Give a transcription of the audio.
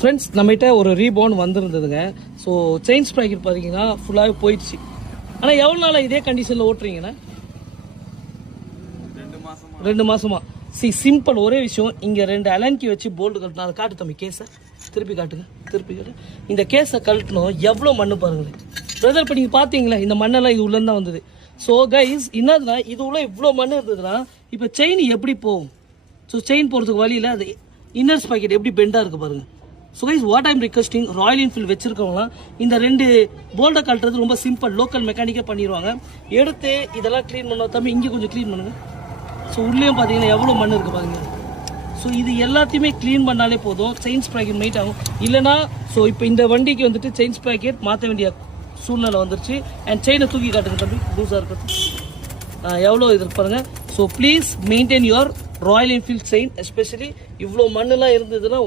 Friends நம்மகிட்ட ஒரு rebound வந்திருந்ததுங்க. So chain sprocket பார்த்தீங்கன்னா ஃபுல்லாகவே போயிடுச்சு. ஆனால் எவ்வளோ நாளாக இதே கண்டிஷனில் ஓட்டுறீங்கண்ணா? 2 மாசமா. சிம்பிள் ஒரே விஷயம், இங்கே 2 அலன்கி வச்சு போல்டு கட்டணும். அதை காட்டு தம்பி, கேஸை திருப்பி காட்டுங்க, திருப்பி காட்டு. இந்த கேஸை கழட்டணும். எவ்வளோ மண்ணு பாருங்களேன் பிரதர். இப்போ நீங்கள் பார்த்தீங்களா இந்த மண்ணெல்லாம் இது உள்ளே தான் வந்தது. ஸோ கைஸ் என்னதுன்னா இது உள்ள இவ்வளோ மண் இருந்ததுன்னா இப்போ செயின் எப்படி போகும்? ஸோ செயின் போகிறதுக்கு வழியில் அது இன்னர்ஸ் பாக்கெட் எப்படி பெண்டாக இருக்குது பாருங்கள். So guys what I'm requesting, Royal Enfield வச்சிருக்கவங்களாம் இந்த 2 போல்டை கழட்டுறது ரொம்ப சிம்பிள், லோக்கல் மெக்கானிக்காக பண்ணிடுவாங்க. எடுத்து இதெல்லாம் க்ளீன் பண்ண தம்பி, இங்கே கொஞ்சம் க்ளீன் பண்ணுங்கள். ஸோ உள்ளேயும் பார்த்தீங்கன்னா எவ்வளோ மண் இருக்குது பாருங்கள். ஸோ இது எல்லாத்தையுமே க்ளீன் பண்ணாலே போதும், செயின் ஸ்ப்ராக்கெட் மெயிட் ஆகும். இல்லைனா ஸோ இப்போ இந்த வண்டிக்கு வந்துட்டு செயின் ஸ்ப்ராக்கெட் மாற்ற வேண்டிய சூழ்நிலை வந்துருச்சு. அண்ட் செயினை தூக்கி காட்டுங்க தம்பி, லூஸாக இருக்கிறது எவ்வளோ இது பாருங்கள். So please maintain your Royal Enfield chain, especially இவ்வளோ மண்ணெலாம் இருந்ததுன்னா